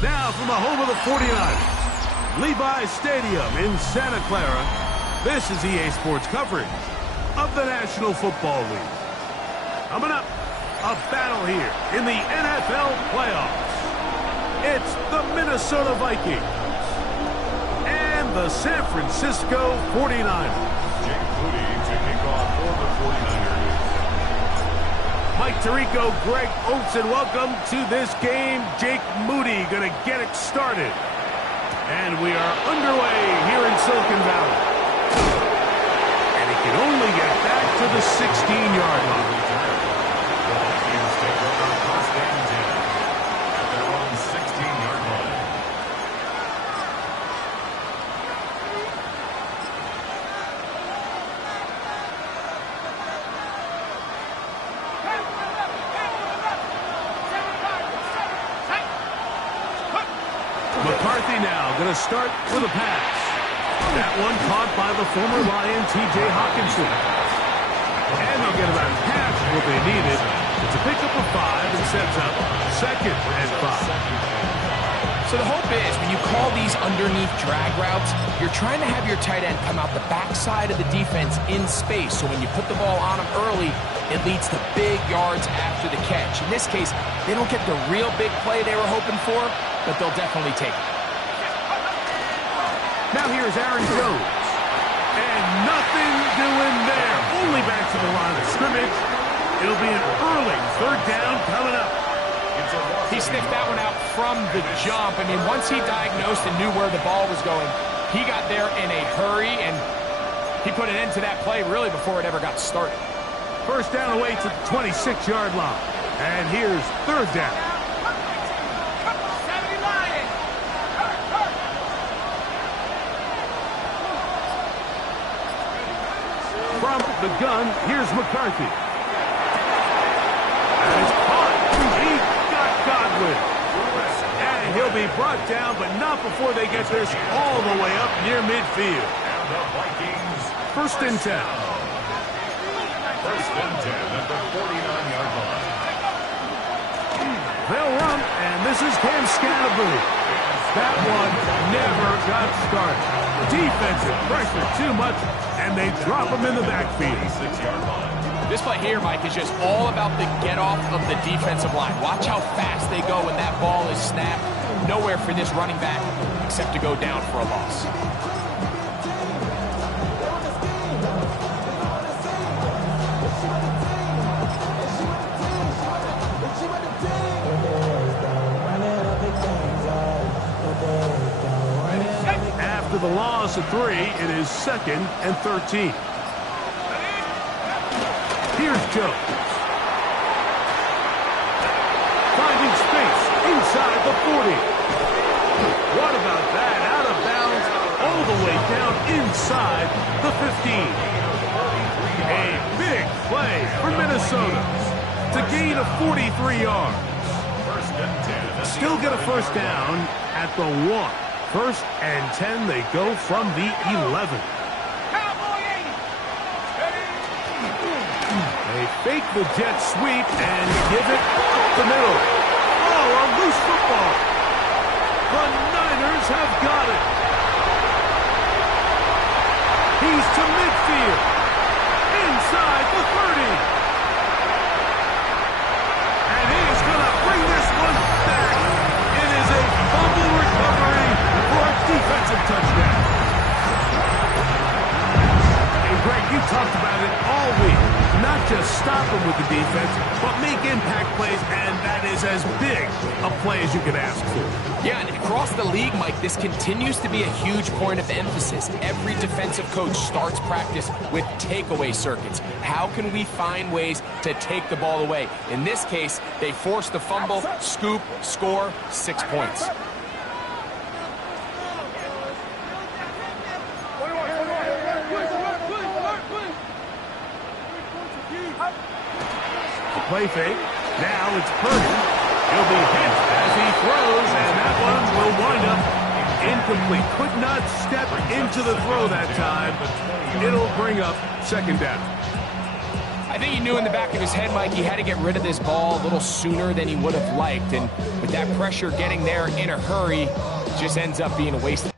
Now from the home of the 49ers, Levi's Stadium in Santa Clara, this is EA Sports coverage of the National Football League. Coming up, a battle here in the NFL playoffs. It's the Minnesota Vikings and the San Francisco 49ers. Jake Moody to kick off for the 49ers. Mike Tirico, Greg Oates, and welcome to this game. Jake Moody going to get it started. And we are underway here in Silicon Valley. And he can only get back to the 16-yard line. The Vikings take over first and 10 at their own 16-yard line. McCarthy now going to start with a pass. That one caught by the former Lion, T.J. Hawkinson. And they'll get about half what they needed. It's a pickup of 5 and sets up 2nd and 5. So the hope is when you call these underneath drag routes, you're trying to have your tight end come out the backside of the defense in space. So when you put the ball on him early, it leads to big yards after the catch. In this case, they don't get the real big play they were hoping for, but they'll definitely take it. Now here's Aaron Jones. And nothing doing there. Only back to the line of scrimmage. It'll be an early 3rd down coming up. He sniffed that one out from the jump. I mean, once he diagnosed and knew where the ball was going, he got there in a hurry, and he put an end to that play really before it ever got started. First down away to the 26-yard line. And here's 3rd down. From the gun, here's McCarthy. And it's caught. He got Godwin. And he'll be brought down, but not before they get this all the way up near midfield. And the Vikings. First and 10. First and 10 at the 49-yard line. They'll run, and this is Cam Scatterbury. That one never got started. Defensive pressure too much, and they drop him in the backfield. 6-yard line. This play here, Mike, is just all about the get-off of the defensive line. Watch how fast they go when that ball is snapped. Nowhere for this running back except to go down for a loss. After the loss of 3, it is 2nd and 13. Here's Jones. Finding space inside the 40. What about that? Out of bounds, all the way down inside the 15. A big play for Minnesota to gain a 43 yards. First and 10. Still get a first down at the 1. First and 10, they go from the 11. They fake the jet sweep and give it up the middle. Oh, a loose football. The Niners have got it. He's to midfield. Inside the 30. And he is going to bring this one back. It is a fumble recovery for a defensive touchdown. And Greg, you talked about it all week. not just stop them with the defense, but make impact plays, and that is as big a play as you could ask for. Yeah, and across the league, Mike, this continues to be a huge point of emphasis. Every defensive coach starts practice with takeaway circuits. How can we find ways to take the ball away? In this case, they forced the fumble, scoop, score, 6 points. Play fake. Now it's Purdy. He'll be hit as he throws, and that one will wind up incomplete. Could not step into the throw that time. It'll bring up second down. I think he knew in the back of his head, Mike, he had to get rid of this ball a little sooner than he would have liked. And with that pressure getting there in a hurry, it just ends up being a waste.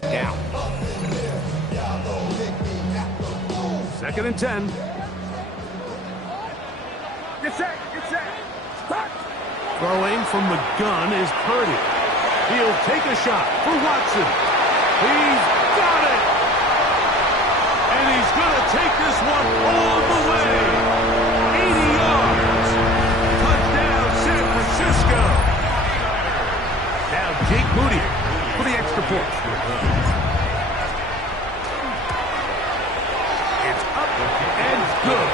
Down. Second and 10. Get set. Start. Throwing from the gun is Purdy. He'll take a shot for Watson. He's got it. And he's going to take this one all the way. 80 yards. Touchdown, San Francisco. Now Jake Moody for the extra point. It's up and good.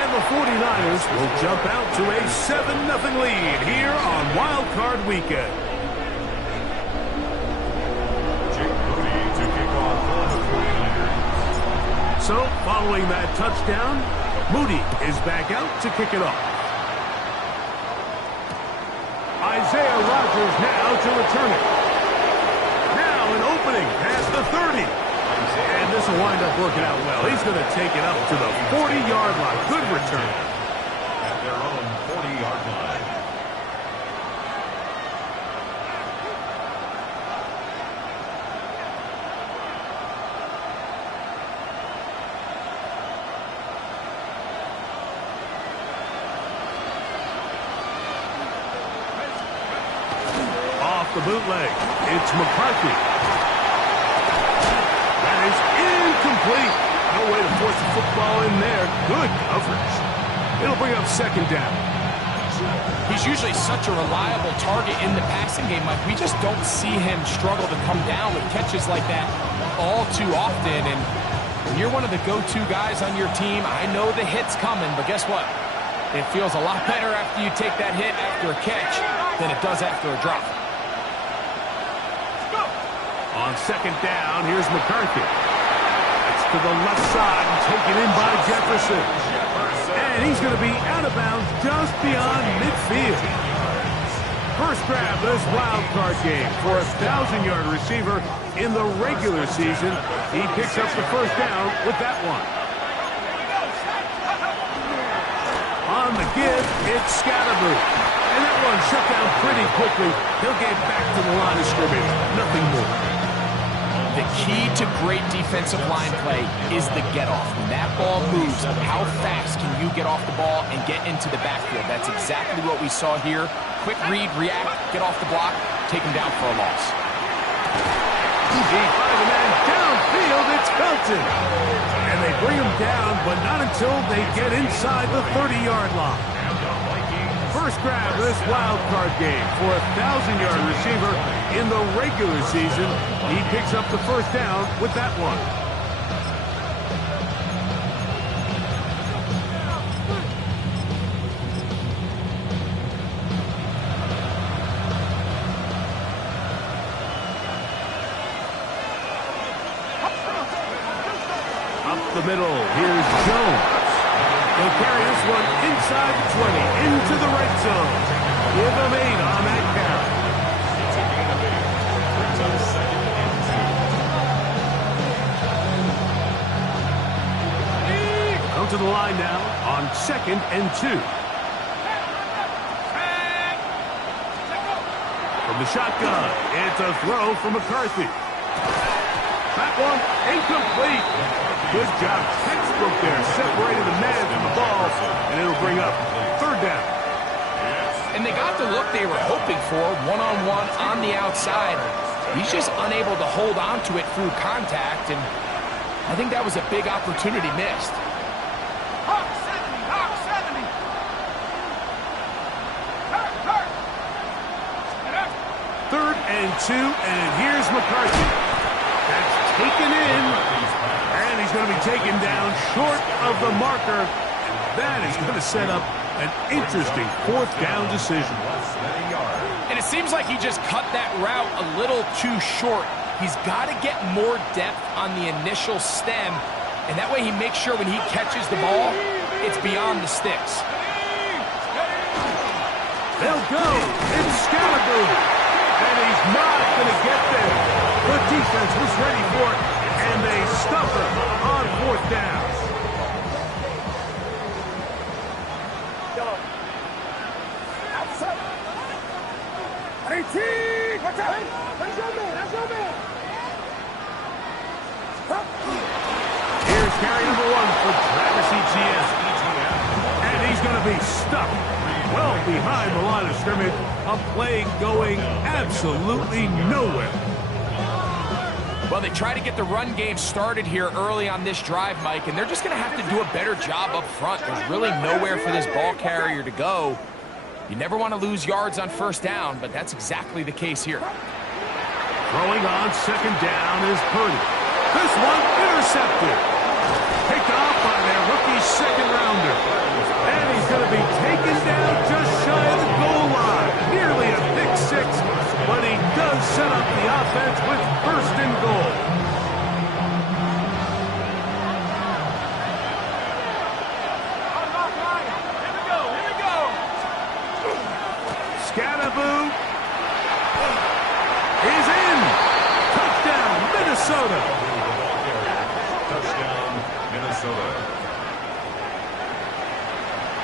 And the 49ers will jump out to a 7-0 lead here on Wild Card Weekend. Jake Moody to kick off for the 49ers. So, following that touchdown, Moody is back out to kick it off. Isaiah Rodgers now to return it. Now an opening past the 30. And this will wind up working out well. He's going to take it up to the 40-yard line. Good return. At their own 40-yard line. Off the bootleg, it's McCarthy. That is incomplete. No way to force the football in there. Good coverage. It'll bring up second down. He's usually such a reliable target in the passing game, Mike. We just don't see him struggle to come down with catches like that all too often. And when you're one of the go-to guys on your team, I know the hit's coming, but guess what? It feels a lot better after you take that hit after a catch than it does after a drop. On second down, here's McCarthy. It's to the left side and taken in by Jefferson. And he's going to be out of bounds just beyond midfield. First grab this wild card game for a 1,000-yard receiver in the regular season. He picks up the first down with that one. On the give, it's Scatterboo. And that one shut down pretty quickly. He'll get back to the line of scrimmage. Nothing more. The key to great defensive line play is the get-off. When that ball moves, how fast can you get off the ball and get into the backfield? That's exactly what we saw here. Quick read, react, get off the block, take him down for a loss. He finds a man downfield. It's Felton. And they bring him down, but not until they get inside the 30-yard line. First grab of this wild card game for a 1,000-yard receiver in the regular season. He picks up the first down with that one. Up the middle, here's Jones. He'll carry this one inside the 20, into the red zone. Give him 8 on that carry. It's a gain of 8. Brings up 2nd and 2. Come to the line now on 2nd and 2. From the shotgun, it's a throw from McCarthy. That one incomplete. Good job, textbook there, separating the man from the ball, and it'll bring up 3rd down. And they got the look they were hoping for, one-on-one on the outside. He's just unable to hold on to it through contact, and I think that was a big opportunity missed. Hawk 70, Hawk 70. Hurt. 3rd and 2, and here's McCarthy. That's taken in, and he's going to be taken down short of the marker, and that is going to set up an interesting 4th down decision. And it seems like he just cut that route a little too short. He's got to get more depth on the initial stem, and that way he makes sure when he catches the ball, it's beyond the sticks. They'll go. It's Scalaboo, and he's not going to get there. The defense was ready for it, and they stuff him on 4th down. Here's carry number 1 for Travis Etienne. And he's going to be stuck well behind the line of scrimmage. A play going absolutely nowhere. Well, they try to get the run game started here early on this drive, Mike, and they're just going to have to do a better job up front. There's really nowhere for this ball carrier to go. You never want to lose yards on 1st down, but that's exactly the case here. Throwing on 2nd down is Purdy. This one intercepted. Picked off by their rookie 2nd rounder. And he's going to be taken down just shy of the goal line. Nearly a pick 6, but he does set up the offense with 1st and goal. Scalaboo is in. Touchdown, Minnesota. Touchdown, Minnesota.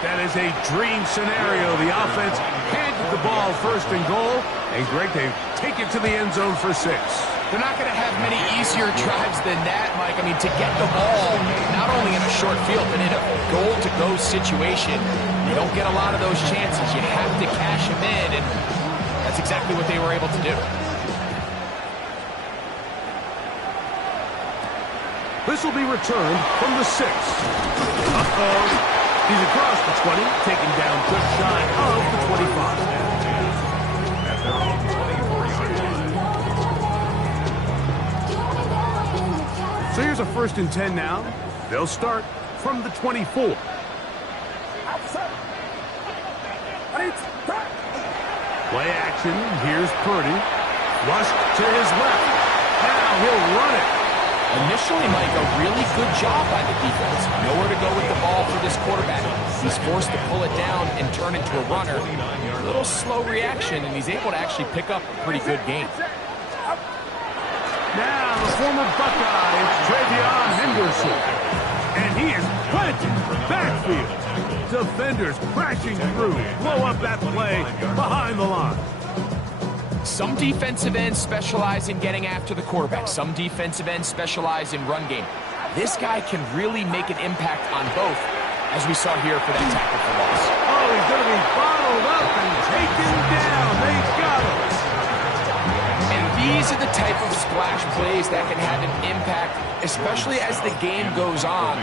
That is a dream scenario. The offense handed the ball 1st and goal. And Greg, they take it to the end zone for 6. They're not going to have many easier drives than that, Mike. I mean, to get the ball, not only in a short field, but in a goal-to-go situation, you don't get a lot of those chances. You have to cash them in, and that's exactly what they were able to do. This will be returned from the 6. Uh-oh. He's across the 20, taken down just shy of the 25. So here's a 1st and 10 now. They'll start from the 24. Play action. Here's Purdy. Flushed to his left. Now he'll run it. Initially, Mike, a really good job by the defense. Nowhere to go with the ball for this quarterback. He's forced to pull it down and turn into a runner. A little slow reaction, and he's able to actually pick up a pretty good game. Now the former Buckeye, Travion Henderson. And he is planted backfield. defenders crashing through, blow up that play behind the line. Some defensive ends specialize in getting after the quarterback. Some defensive ends specialize in run game. This guy can really make an impact on both, as we saw here for that tackle for loss. Oh, he's going to be bottled up and taken down. They got him. And these are the type of splash plays that can have an impact, especially as the game goes on.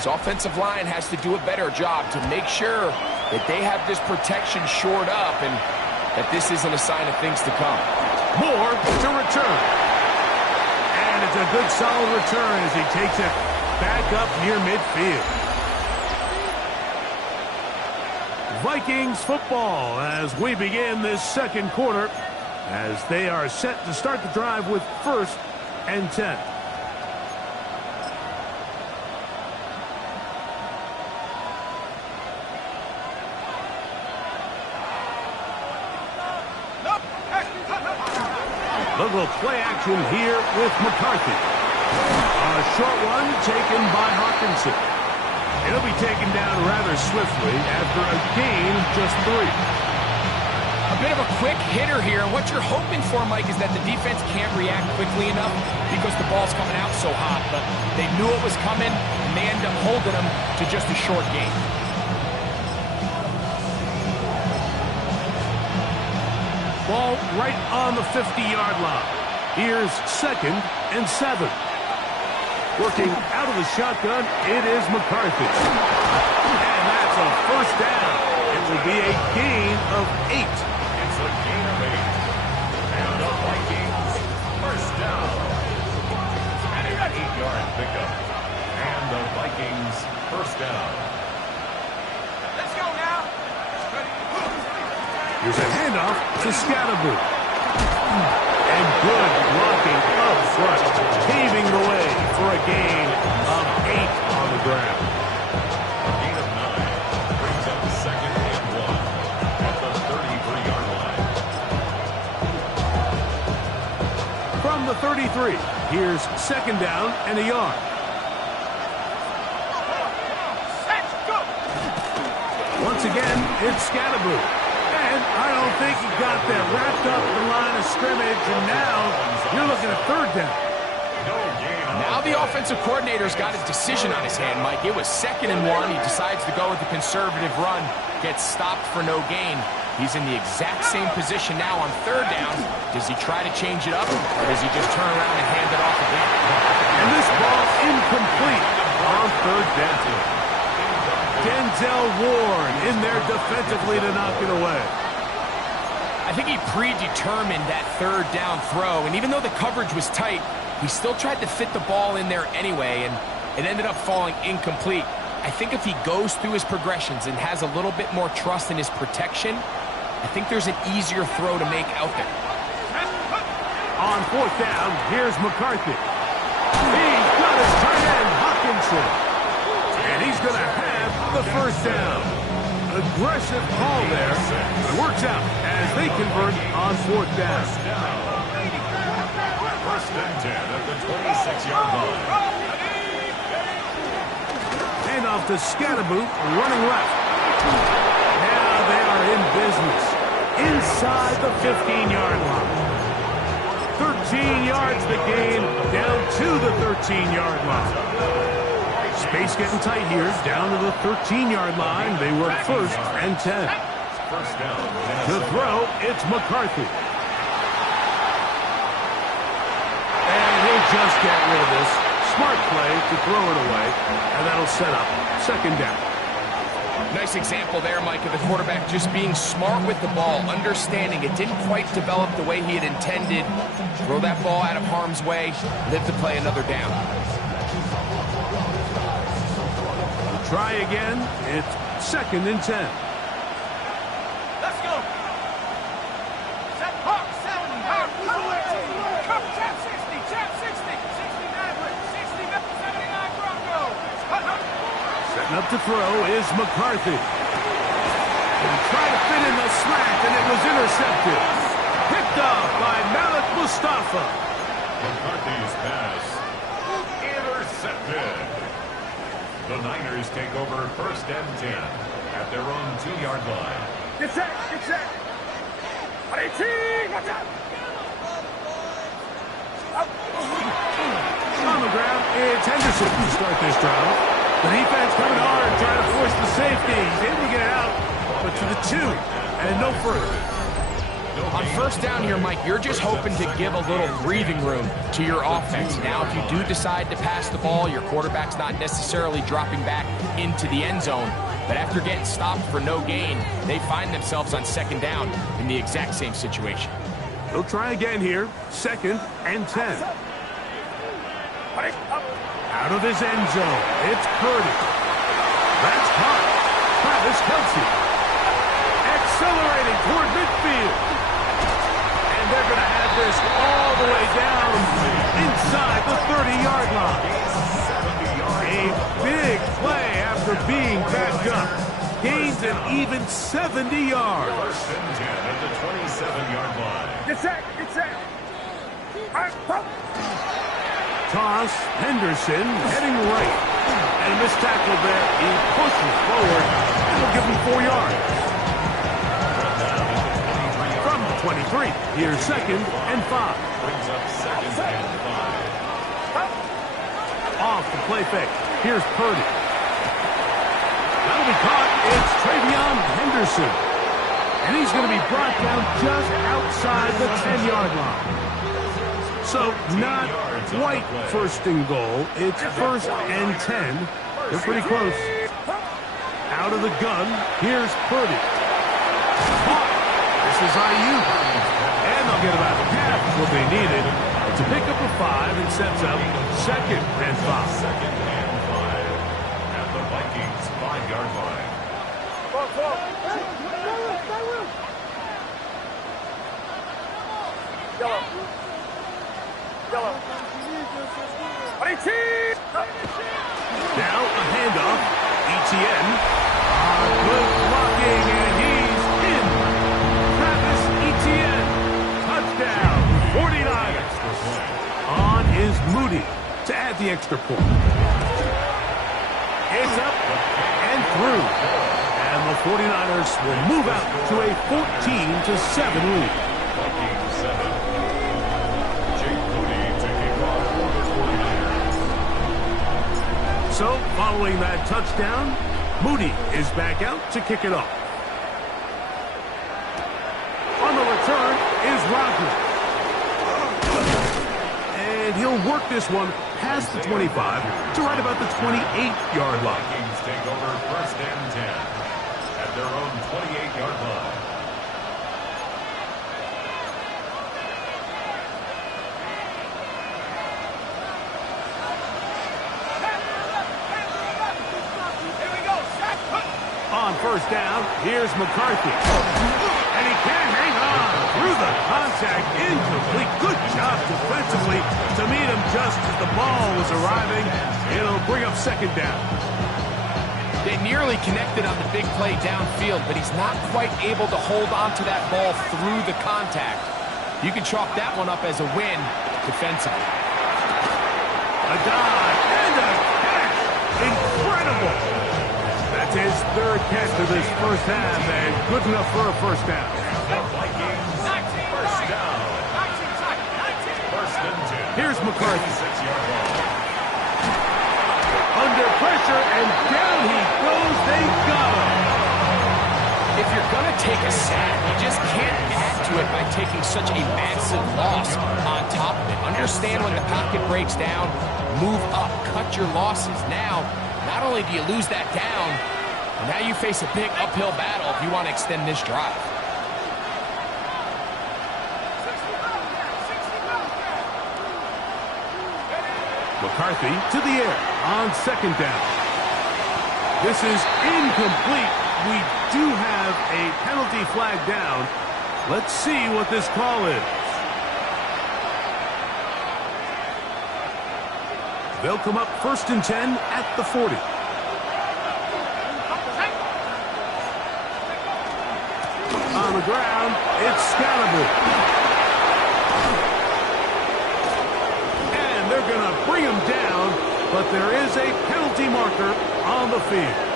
So offensive line has to do a better job to make sure that they have this protection shored up and that this isn't a sign of things to come. Moore to return. And it's a good solid return as he takes it back up near midfield. Vikings football as we begin this second quarter, as they are set to start the drive with 1st and 10. Look at the play action here with McCarthy. A short one taken by Hawkinson. It'll be taken down rather swiftly after a gain of just 3. A bit of a quick hitter here, and what you're hoping for, Mike, is that the defense can't react quickly enough because the ball's coming out so hot. But they knew it was coming, and they end up holding them to just a short gain. Ball right on the 50-yard line. Here's 2nd and 7. Working out of the shotgun, it is McCarthy. And that's a 1st down. It will be a gain of 8. It's a gain of 8. And the Vikings, 1st down. And an 8-yard pickup. And the Vikings, 1st down. Let's go now. Here's a handoff to Scatterboot. And good blocking up front, paving the way for a gain of 8 on the ground. A gain of 9 brings up 2nd and 1 at the 33-yard line. From the 33, here's 2nd down and a yard. Let's go. Once again, it's Scatterboot. And I don't think he got that wrapped up in the line of scrimmage, and now you're looking at 3rd down. No gain on Now the offensive coordinator's got his decision on his hand, Mike. It was 2nd and 1. He decides to go with the conservative run, gets stopped for no gain. He's in the exact same position now on 3rd down. Does he try to change it up, or does he just turn around and hand it off again? And this ball incomplete on 3rd down. Denzel Ward in there defensively to knock it away. I think he predetermined that 3rd down throw, and even though the coverage was tight, he still tried to fit the ball in there anyway, and it ended up falling incomplete. I think if he goes through his progressions and has a little bit more trust in his protection, I think there's an easier throw to make out there. On 4th down, here's McCarthy. He's got his tight end, Hawkinson. And he's going to have the 1st down. Aggressive call there. It works out as they convert on 4th down. 1st and 10 at the 26-yard line. Hand off to Scatterboot, running left. Now they are in business. Inside the 15-yard line. 13 yards the gain, down to the 13-yard line. Space getting tight here, down to the 13-yard line. They work 1st and 10. 1st down. The throw, it's McCarthy. And he'll just get rid of this. Smart play to throw it away, and that'll set up 2nd down. Nice example there, Mike, of the quarterback just being smart with the ball, understanding it didn't quite develop the way he had intended. Throw that ball out of harm's way, live to play another down. Try again. It's 2nd and 10. Let's go. Set Hawk 70. Hawk 70. Come Chap 60. Chap 60. 69. 79 Broncos. Setting up to throw is McCarthy. And trying to fit in the slant, and it was intercepted. Picked off by Malik Mustafa. McCarthy's pass intercepted. The Niners take over 1st and 10 at their own 2-yard line. Get set, get set. Watch out. On the ground, it's Henderson to start this drive. The defense coming hard, trying to force the safety. He's able to get it out, but to the 2, and no further. On 1st down here, Mike, you're just hoping to give a little breathing room to your offense. Now, if you do decide to pass the ball, your quarterback's not necessarily dropping back into the end zone. But after getting stopped for no gain, they find themselves on 2nd down in the exact same situation. They'll try again here, 2nd and 10. Out of his end zone, it's Purdy. That's caught. Travis Kelce. Accelerating toward midfield. And they're going to have this all the way down inside the 30-yard line. A big play after being backed up. Gains an even 70 yards. 1st and 10 at the 27-yard line. Get set, get set. Toss, Henderson heading right. And a missed tackle there. He pushes forward. And they'll give him 4 yards. From the 23, here's 2nd and 5. Brings up 2nd and 5. Off the play fake. Here's Purdy. That'll be caught. It's Travion Henderson. And he's going to be brought down just outside the 10-yard line. So not quite 1st and goal. It's 1st and 10. They're pretty close. Out of the gun, here's Purdy. This is IU. And they'll get about half what they needed. It's a pickup of 5 and sets up 2nd and 5. 2nd and 5 at the Vikings 5-yard line. Now a handoff. ETN. Good blocking, and he's in. Travis Etienne. Touchdown. 49ers. On is Moody to add the extra point. It's up and through. And the 49ers will move out to a 14-7 lead. Vikings 7. So, following that touchdown, Moody is back out to kick it off. On the return is Rodgers. And he'll work this one past the 25 to right about the 28-yard line. Vikings take over 1st and 10 at their own 28-yard line. On 1st down, here's McCarthy. And he can't hang on through the contact. Incomplete. Good job defensively to meet him just as the ball was arriving. It'll bring up 2nd down. They nearly connected on the big play downfield, but he's not quite able to hold on to that ball through the contact. You can chalk that one up as a win defensively. A dive and a catch. Incredible. That's his 3rd catch of this 1st half, and good enough for a 1st down. The Vikings 1st down. 1st and 10. Here's McCarthy. 6-yard line. Under pressure, and down he goes. They got him. If you're going to take a sack, you just can't add to it by taking such a massive loss on top of it. Understand when the pocket breaks down, move up, cut your losses. Now, not only do you lose that down, now you face a big uphill battle if you want to extend this drive. McCarthy to the air on 2nd down. This is incomplete. We do have a penalty flag down. Let's see what this call is. They'll come up 1st and 10 at the 40. On the ground, it's Scalaboo. And they're going to bring him down, but there is a penalty marker on the field.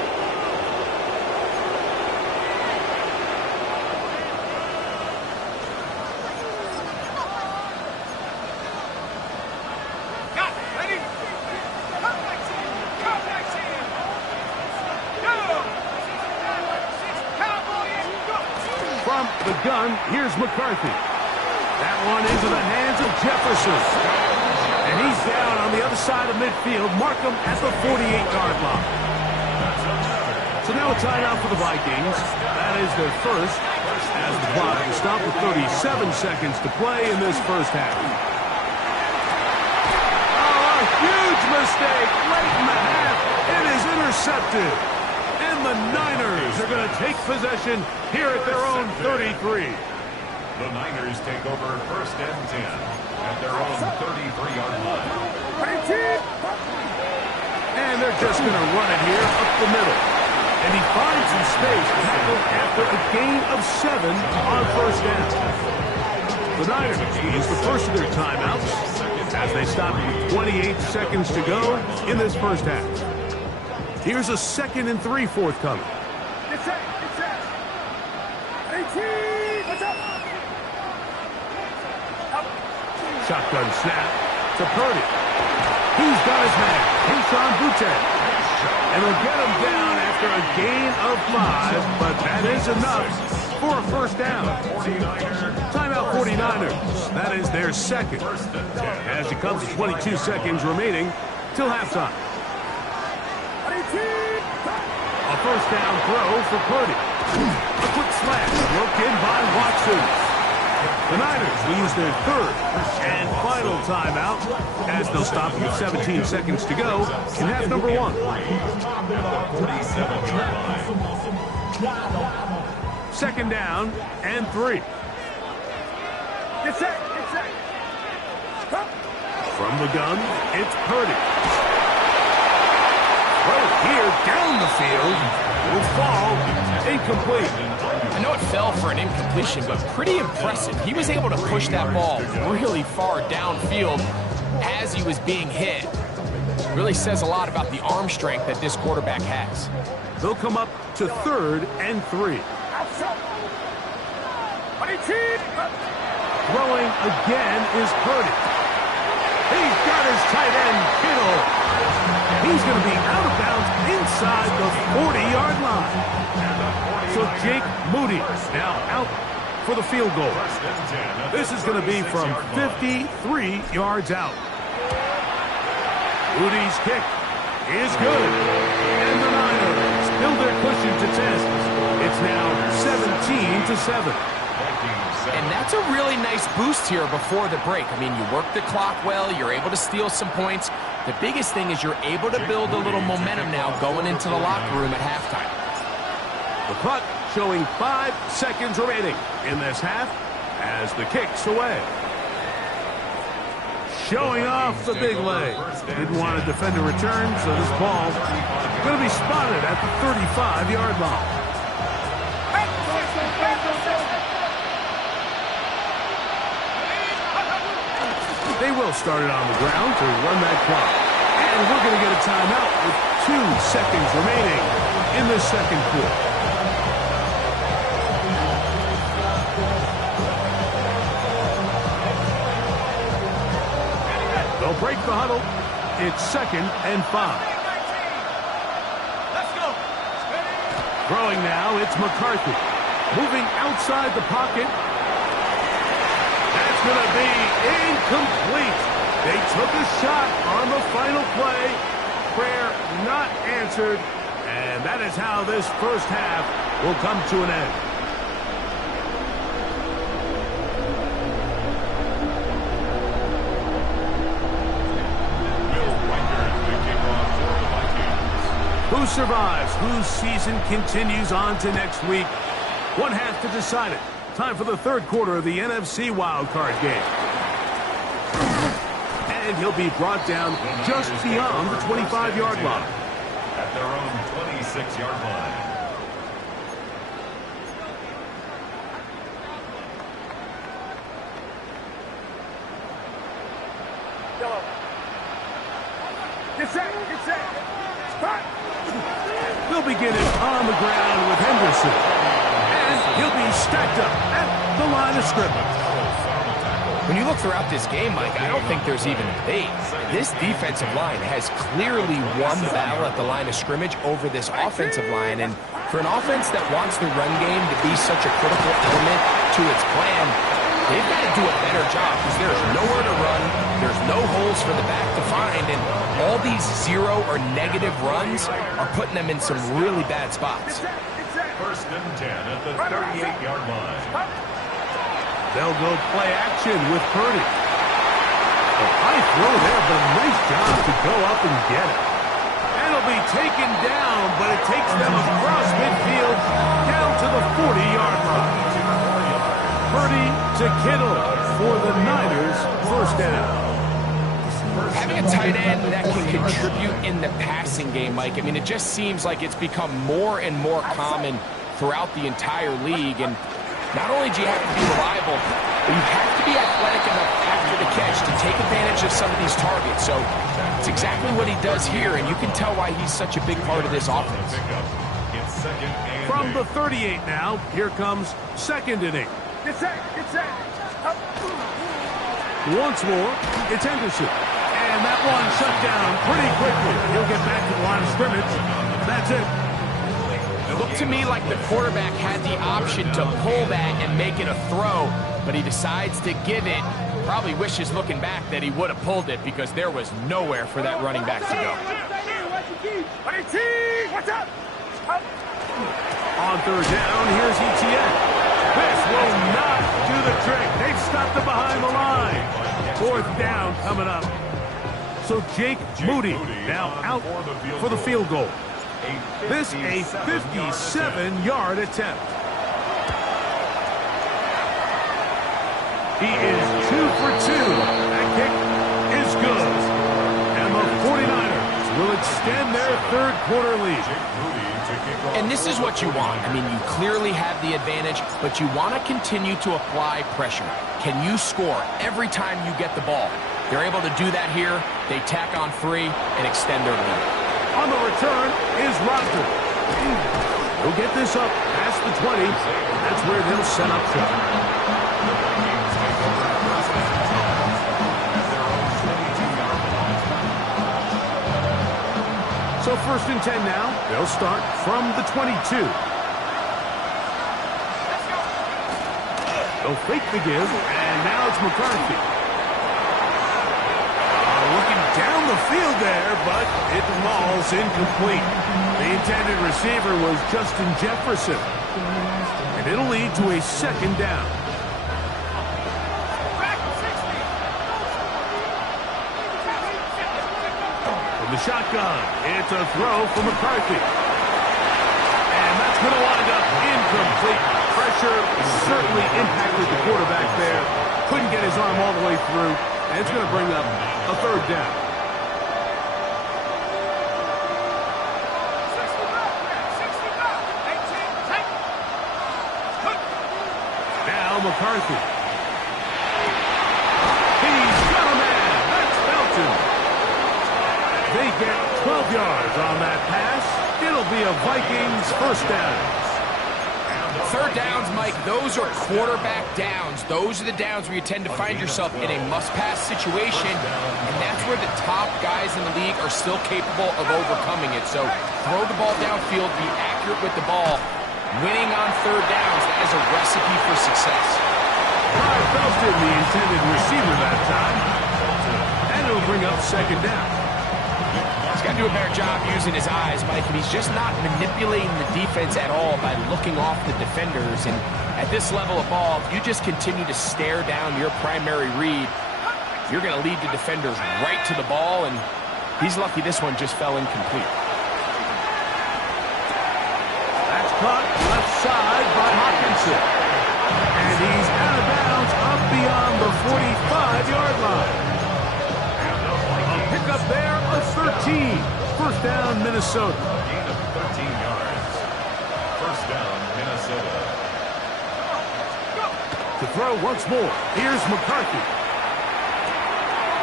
From the gun, here's McCarthy. That one into the hands of Jefferson. And he's down on the other side of midfield. Mark him at the 48-yard line. So now a timeout for the Vikings. That is their first, as the clock will stop with 37 seconds to play in this first half. Oh, a huge mistake late in the half. It is intercepted. And the Niners are going to take possession here at their own 33. The Niners take over first and 10 at their own 33-yard line. And they're just going to run it here up the middle. And he finds some space to tackle after a gain of 7 on first down. The Niners use the first of their timeouts as they stop with 28 seconds to go in this first half. Here's a 2nd and 3 forthcoming. Shotgun snap to Purdy. He's got his man, Keyshawn Boutte. And he'll get him down after a gain of 5, but that is enough for a first down. Timeout 49ers. That is their second. As it comes to 22 seconds remaining till halftime. A first down throw for Purdy. A quick slash worked in by Watson. The Niners will use their third and final timeout as they'll stop with 17 seconds to go in half number 1. Second down and 3. From the gun, it's Purdy. Throw here down the field will fall incomplete. I know it fell for an incompletion, but pretty impressive. He was able to push that ball really far downfield as he was being hit. Really says a lot about the arm strength that this quarterback has. They'll come up to 3rd and 3. Throwing again is Purdy. He's got his tight end, Kittle. He's going to be out of bounds inside the 40-yard line. So Jake Moody now out for the field goal. This is going to be from 53 yards out. Moody's kick is good. And the Niners build their cushion to 10. It's now 17-7. And that's a really nice boost here before the break. I mean, you work the clock well, you're able to steal some points. The biggest thing is you're able to build a little momentum now going into the locker room at halftime. The clock showing 5 seconds remaining in this half as the kick's away. Showing off the big leg. Didn't want to defend a return, so this ball going to be spotted at the 35-yard line. They will start it on the ground to run that clock. And we're going to get a timeout with 2 seconds remaining in the second quarter. They'll break the huddle. It's 2nd and 5. Let's go. Throwing now, it's McCarthy. Moving outside the pocket. That's going to be incomplete. They took a shot on the final play. Prayer not answered. And that is how this first half will come to an end. Who survives? Whose season continues on to next week? One half to decide it. Time for the third quarter of the NFC wildcard game. And he'll be brought down just beyond the 25-yard line. At their own 26-yard line. Get set, get set. We'll begin it on the ground with Henderson. And he'll be stacked up at the line of scrimmage. When you look throughout this game, Mike, I don't think there's even a debate. This defensive line has clearly won the battle at the line of scrimmage over this offensive line. And for an offense that wants the run game to be such a critical element to its plan, they've got to do a better job because there's nowhere to run, there's no holes for the back to find, and all these zero or negative runs are putting them in some really bad spots. First and 10 at the 38-yard line. They'll go play action with Purdy. A high throw there, but a nice job to go up and get it. And it'll be taken down, but it takes them across midfield down to the 40-yard line. Purdy to Kittle for the Niners, first down. Having a tight end that can contribute in the passing game, Mike, I mean, it just seems like it's become more and more common throughout the entire league. And not only do you have to be reliable, but you have to be athletic enough after the catch to take advantage of some of these targets. So it's exactly what he does here, and you can tell why he's such a big part of this offense. From the 38 now, here comes second and 8. Get set. Once more, it's Henderson. And that one shut down pretty quickly. He'll get back to the line of scrimmage. That's it. It looked to me like the quarterback had the option to pull that and make it a throw, but he decides to give it. Probably wishes looking back that he would have pulled it because there was nowhere for that running back to go. What's up? On third down, here's ETN. This will not do the trick. They've stopped it behind the line. Fourth down coming up. So Jake Moody now out for the field goal. This a 57-yard attempt. He is 2 for 2. That kick is good. And the 49ers will extend their third quarter lead. And this is what you want. I mean, you clearly have the advantage, but you want to continue to apply pressure. Can you score every time you get the ball? They're able to do that here. They tack on 3 and extend their lead. On the return is Rodgers. He'll get this up past the 20. That's where they'll set up shop. So first and 10 now. They'll start from the 22. They'll fake the give, and now it's McCarthy. Looking down the field there, but it falls incomplete. The intended receiver was Justin Jefferson. And it'll lead to a second down. From the shotgun, it's a throw for McCarthy. And that's going to wind up incomplete. Pressure certainly impacted the quarterback there. Couldn't get his arm all the way through. And it's going to bring up a third down. Now McCarthy. He's got a man. That's Felton. They get 12 yards on that pass. It'll be a Vikings first down. Third downs, Mike, those are quarterback downs. Those are the downs where you tend to find yourself in a must-pass situation, and that's where the top guys in the league are still capable of overcoming it. So throw the ball downfield, be accurate with the ball. Winning on third downs, that is a recipe for success. Felton, the intended receiver that time, and it'll bring up second down. He's got to do a better job using his eyes, Mike, and he's just not manipulating the defense at all by looking off the defenders. And at this level of ball, if you just continue to stare down your primary read, you're going to lead the defenders right to the ball, and he's lucky this one just fell incomplete. That's caught left side by Hawkinson. And he's out of bounds up beyond the 45-yard line. Pick up there of 13. First down, Minnesota. Gain of 13 yards. First down, Minnesota. To throw once more. Here's McCarthy.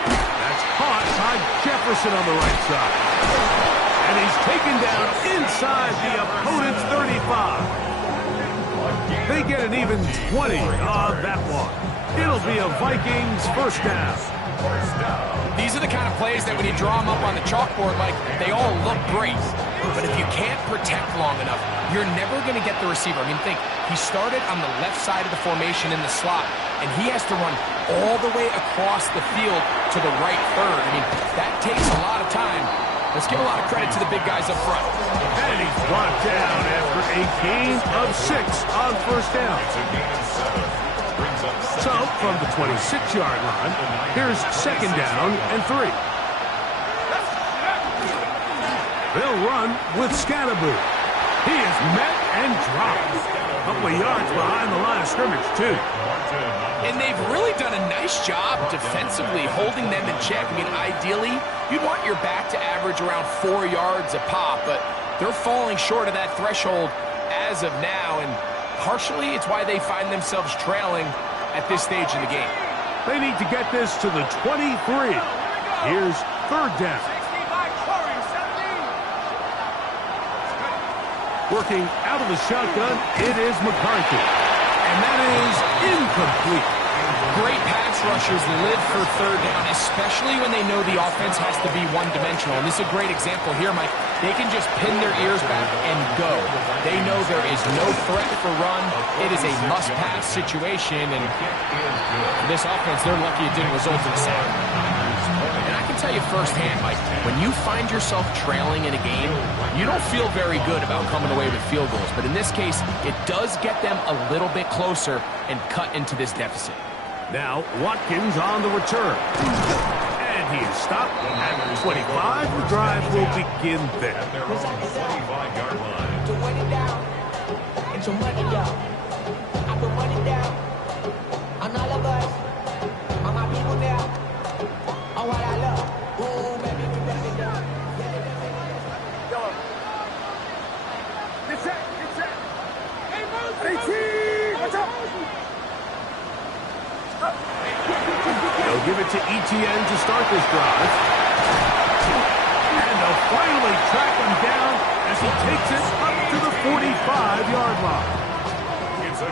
That's caught by Jefferson on the right side. And he's taken down inside the opponent's 35. They get an even 20 on that one. It'll be a Vikings first down. These are the kind of plays that when you draw them up on the chalkboard, like, they all look great. But if you can't protect long enough, you're never going to get the receiver. I mean, think, he started on the left side of the formation in the slot, and he has to run all the way across the field to the right third. I mean, that takes a lot of time. Let's give a lot of credit to the big guys up front. And he's brought down after a gain of 6 on first down. So, from the 26-yard line, here's second down and 3. They'll run with Scatterboo. He is met and dropped. A couple of yards behind the line of scrimmage, too. And they've really done a nice job defensively holding them in check. I mean, ideally, you'd want your back to average around 4 yards a pop, but they're falling short of that threshold as of now, and partially it's why they find themselves trailing at this stage in the game. They need to get this to the 23. Here's third down. Working out of the shotgun, it is McCarthy. And that is incomplete. Great pass rushers live for third down, especially when they know the offense has to be one-dimensional. And this is a great example here, Mike. They can just pin their ears back and go. They know there is no threat for run. It is a must-pass situation, and for this offense, they're lucky it didn't result in a sack. And I can tell you firsthand, Mike, when you find yourself trailing in a game, you don't feel very good about coming away with field goals. But in this case, it does get them a little bit closer and cut into this deficit. Now, Watkins on the return. And he is stopped at 25. The drive will begin there. At their own 25-yard line. To run it down and to run it down. I can run it down on all of us, on my people now, on what I love. Ooh, baby, we run it down. It's it. Hey, team, what's up? They'll give it to Etienne to start this drive. And they'll finally track him down as he takes it up to the 45-yard line.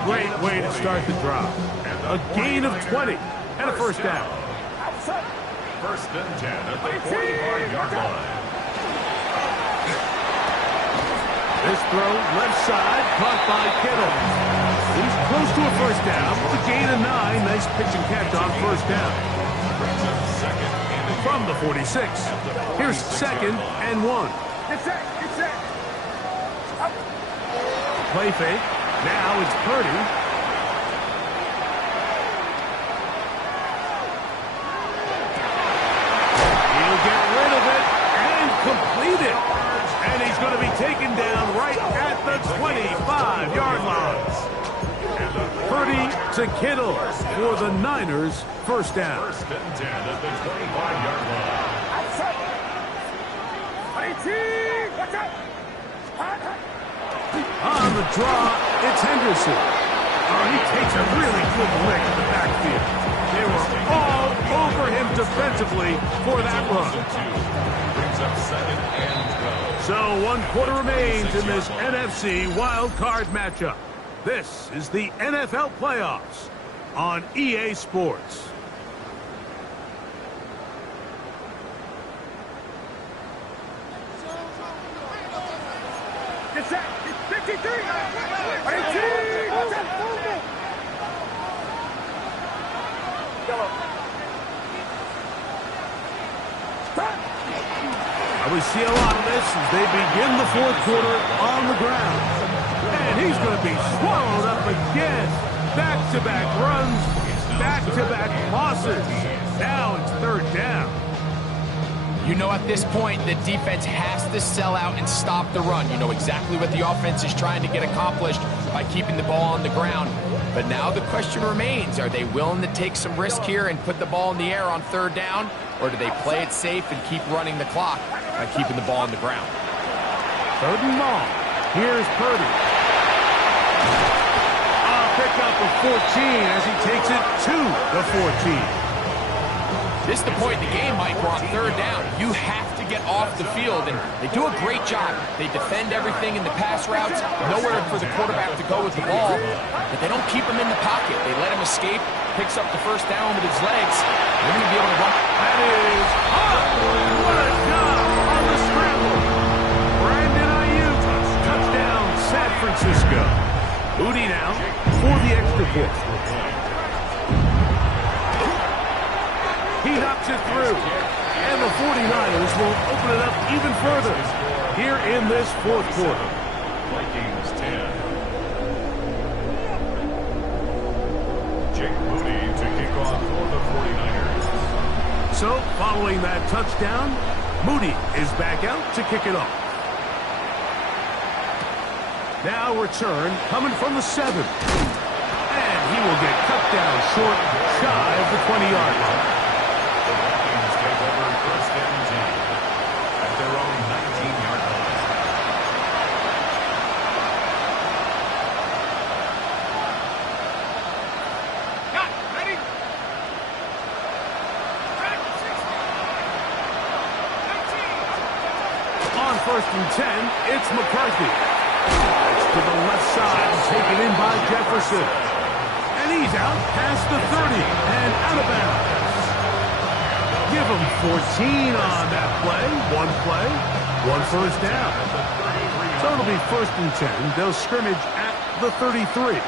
Great way to start the drive. A gain of 20 and a first down. First and 10 at the 45-yard line. This throw left side caught by Kittle. He's close to a first down. A gain of 9. Nice pitch and catch on first down. From the 46. Here's second and 1. It's it. Play fake. Now it's Purdy. He'll get rid of it and complete it. And he's going to be taken down right at the 25-yard line. Purdy to Kittle for the Niners first down. First and 10 at the 25-yard line. Hey, team, what's up? On the draw, it's Henderson. Oh, he takes a really good lick in the backfield. They were all over him defensively for that run. Brings up second and 12. So 1 quarter remains in this NFC wild card matchup. This is the NFL playoffs on EA Sports. It's it. It's 53. Hey, team, what's up? We see a lot of this as they begin the fourth quarter on the ground. And he's going to be swallowed up again. Back-to-back runs, back-to-back losses. Now it's third down. You know, at this point, the defense has to sell out and stop the run. You know exactly what the offense is trying to get accomplished by keeping the ball on the ground. But now the question remains, are they willing to take some risk here and put the ball in the air on third down? Or do they play it safe and keep running the clock by keeping the ball on the ground? Third and long. Here's Purdy. Pick up a 14 as he takes it to the 14. This is the point in the game, Mike, where on third down, you have to to get off the field, and they do a great job. They defend everything in the pass routes, nowhere for the quarterback to go with the ball, but they don't keep him in the pocket. They let him escape, picks up the first down with his legs. They're going to be able to run. That is what a job on the scramble. Brandon Ayuk, touchdown, San Francisco. Moody now for the extra point. He knocks it through. And the 49ers will open it up even further here in this fourth quarter. Vikings 10. Jake Moody to kick off for the 49ers. So, following that touchdown, Moody is back out to kick it off. Now return coming from the 7. And he will get cut down short, shy of the 20-yard line. The Vikings take over first and 10 at their own 19-yard line. Ready? On first and 10, it's McCarthy. To the left side, taken in by Jefferson. And he's out past the 30 and out of bounds. Give him 14 on that play. One first down. So it'll be first and 10. They'll scrimmage at the 33. Laying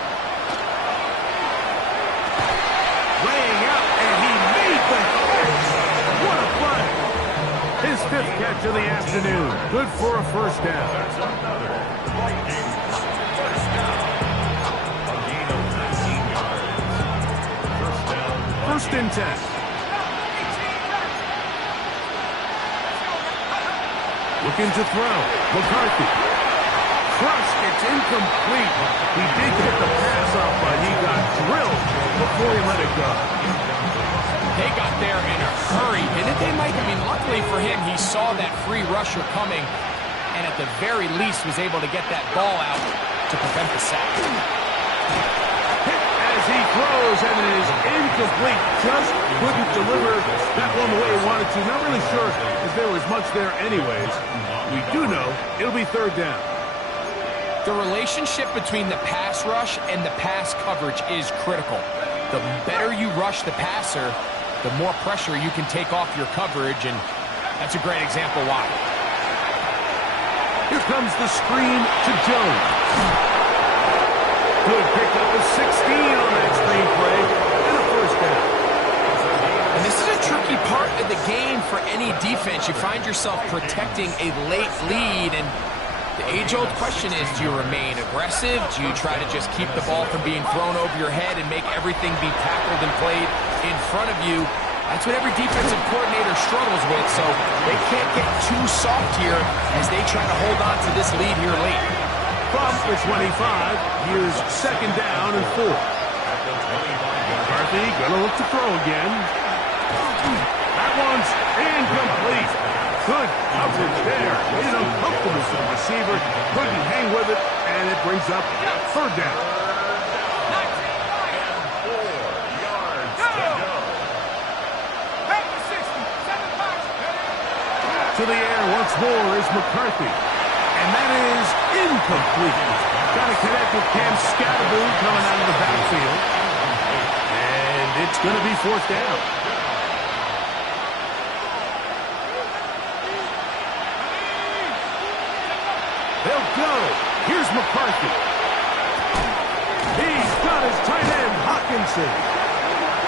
out, and he made the catch. What a play. His 5th catch of the afternoon. Good for a first down. A gain of 19 yards. First down. First and 10. Looking to throw. McCarthy. Crushed. It's incomplete. He did get the pass off, but he got drilled before he let it go. They got there in a hurry, didn't they, Mike? I mean, luckily for him, he saw that free rusher coming, and at the very least was able to get that ball out to prevent the sack. Hit as he throws, and it is incomplete. Just couldn't deliver that one the way he wanted to. Not really sure if there was much there anyways. We do know it'll be third down. The relationship between the pass rush and the pass coverage is critical. The better you rush the passer, the more pressure you can take off your coverage, and that's a great example why. Here comes the screen to Jones. Good pickup of 16 on that screen play, and a first down. And this is a tricky part of the game for any defense. You find yourself protecting a late lead, and the age-old question is, do you remain aggressive? Do you try to just keep the ball from being thrown over your head and make everything be tackled and played in front of you? That's what every defensive coordinator struggles with, so they can't get too soft here as they try to hold on to this lead here late. From the 25, here's second down and 4. McCarthy gonna look to throw again. That one's incomplete. Good coverage there. Made it uncomfortable for the receiver. Couldn't hang with it, and it brings up third down. 4 yards to go. To the air once more is McCarthy. And that is incomplete. Got to connect with Cam Scatterboom coming out of the backfield. And it's going to be fourth down. They'll go. Here's McCarthy. He's got his tight end, Hawkinson.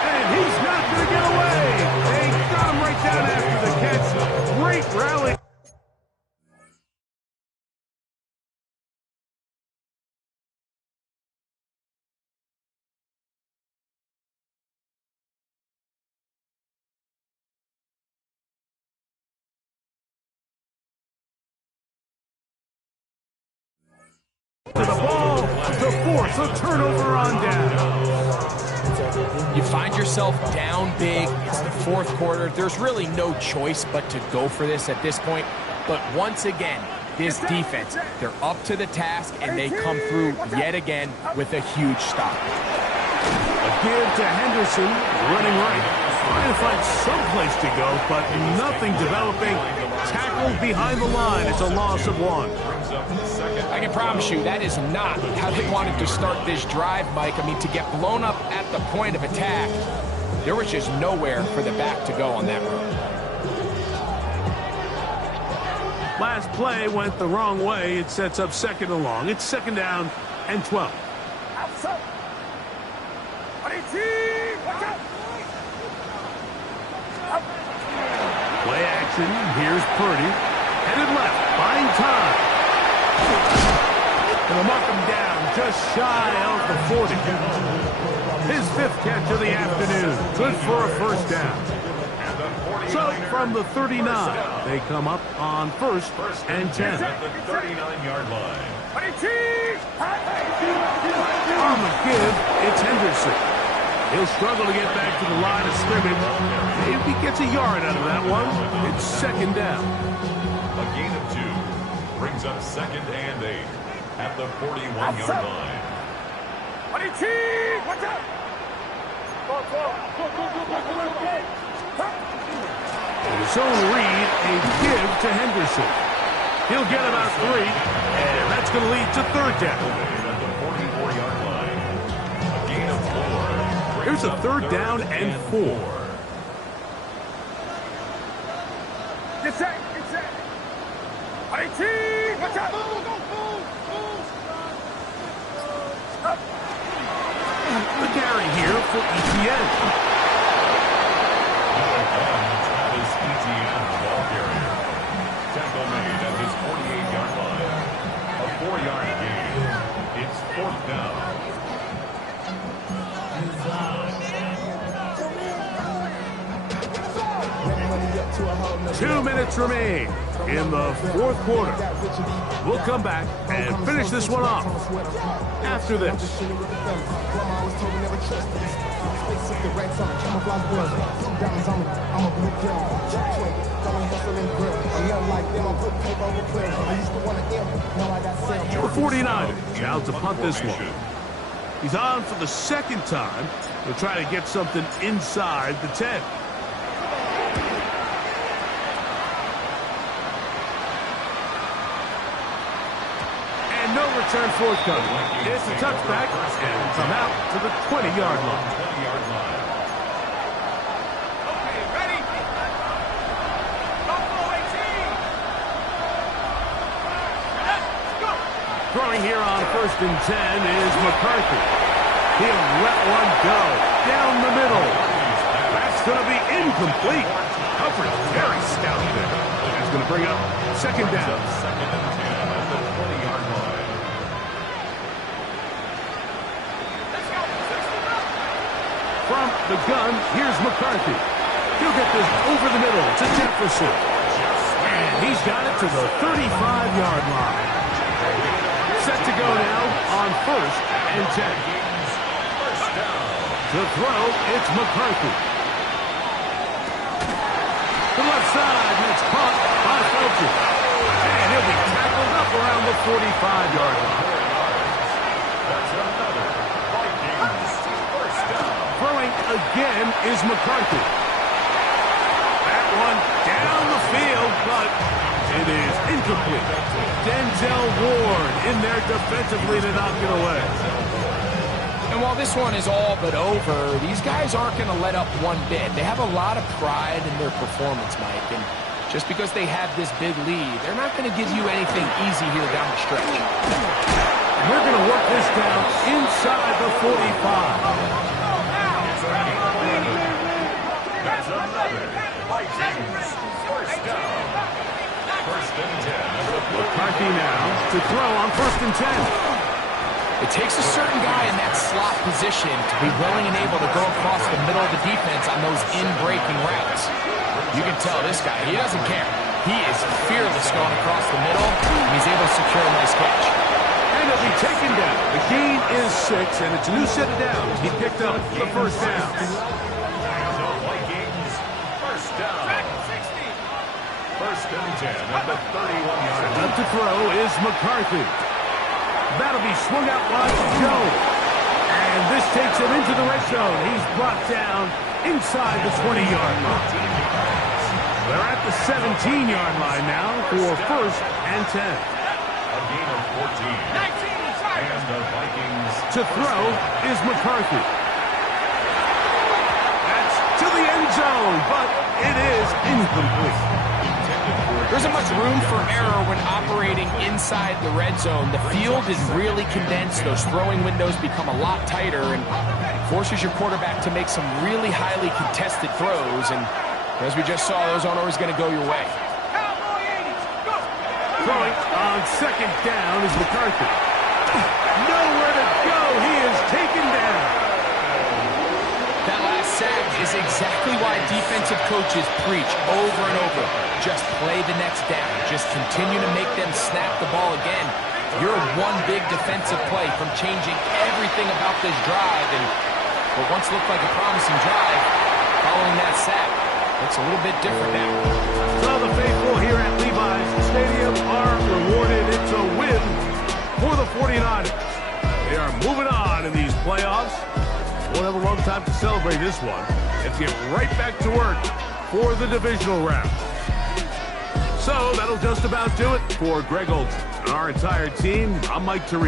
And he's not going to get away. They got him right down after the catch. Great rally. To the ball, the fourth, a turnover on down. You find yourself down big. It's the fourth quarter. There's really no choice but to go for this at this point. But once again, this defense, they're up to the task, and they come through yet again with a huge stop. A give to Henderson, running right. Trying to find some place to go, but nothing developing. tackled behind the line. It's a loss of 1. I can promise you that is not how they wanted to start this drive, Mike. I mean, to get blown up at the point of attack, there was just nowhere for the back to go on that road. Last play went the wrong way. It sets up 2nd and long. It's 2nd down and 12. Outside. Play action. Here's Purdy. Headed left. Buying time. And they'll mark him down just shy of the 40. His 5th catch of the afternoon. Good for a 1st down. So from the 39, they come up on 1st and 10. At the 39-yard line. On the give, it's Henderson. He'll struggle to get back to the line of scrimmage. If he gets a yard out of that one, it's 2nd down. A gain of 2 brings up 2nd and 8 at the 41-yard line. Watch out! Zone read, a give to Henderson. He'll get about 3, and that's going to lead to 3rd down. At the 44-yard line. A gain of 4. Here's a 3rd down and 4. Get set! Watch out! The carry here for ETN. Travis Etienne, ball carrier. Tackle made at his 48-yard line. A 4-yard gain. It's 4th down. 2 minutes remain in the 4th quarter. We'll come back and finish this one off after this. The 49ers out to punt this one. He's on for the 2nd time. He'll try to get something inside the 10. No return forthcoming. It's a touchback, and we'll come out to the 20-yard line. Okay, ready? Go! Throwing here on 1st and 10 is McCarthy. He'll let one go down the middle. That's going to be incomplete. Coverage very stout there. That's going to bring up 2nd down. 2nd and 10 at the 20-yard line. From the gun, here's McCarthy. He'll get this over the middle to Jefferson. And he's got it to the 35-yard line. Set to go now on 1st and 10. To throw, it's McCarthy. The left side, and it's caught by Felton. And he'll be tackled up around the 45-yard line. That's another Vikings first down. Throwing again is McCarthy. That one down the field, but it is incomplete. Denzel Ward in there defensively to knock it away. And while this one is all but over, these guys aren't going to let up one bit. They have a lot of pride in their performance, Mike. And just because they have this big lead, they're not going to give you anything easy here down the stretch. We're going to work this down inside the 45. That's another Vikings first down. 1st and 10. McCarthy now to throw on 1st and 10. It takes a certain guy in that slot position to be willing and able to go across the middle of the defense on those in-breaking routes. You can tell this guy, he doesn't care. He is fearless going across the middle, and he's able to secure a nice catch. And he'll be taken down. The gain is 6, and it's a new set of downs. He picked up the 1st down. The Vikings first down. 1st and 10 at the 31-yard line. Up to throw is McCarthy. That'll be swung out wide to Jones. And this takes him into the red zone. He's brought down inside the 20-yard line. They're at the 17-yard line now for 1st and 10. A gain of 14. And the Vikings. To throw is McCarthy. That's to the end zone, but it is incomplete. There isn't much room for error when operating inside the red zone. The field is really condensed. Those throwing windows become a lot tighter and forces your quarterback to make some really highly contested throws. And as we just saw, those aren't always going to go your way. Throwing on 2nd down is McCarthy. Nowhere to go. He is taken down. That last sack is exactly why defensive coaches preach over and over. Just play the next down. Just continue to make them snap the ball again. You're one big defensive play from changing everything about this drive. And what once looked like a promising drive, following that sack, looks a little bit different now. So the faithful here at Levi's Stadium are rewarded. It's a win for the 49ers. They are moving on in these playoffs. Won't have a long time to celebrate this one. Let's get right back to work for the divisional round. So that'll just about do it for Greg Olson and our entire team. I'm Mike Tariq.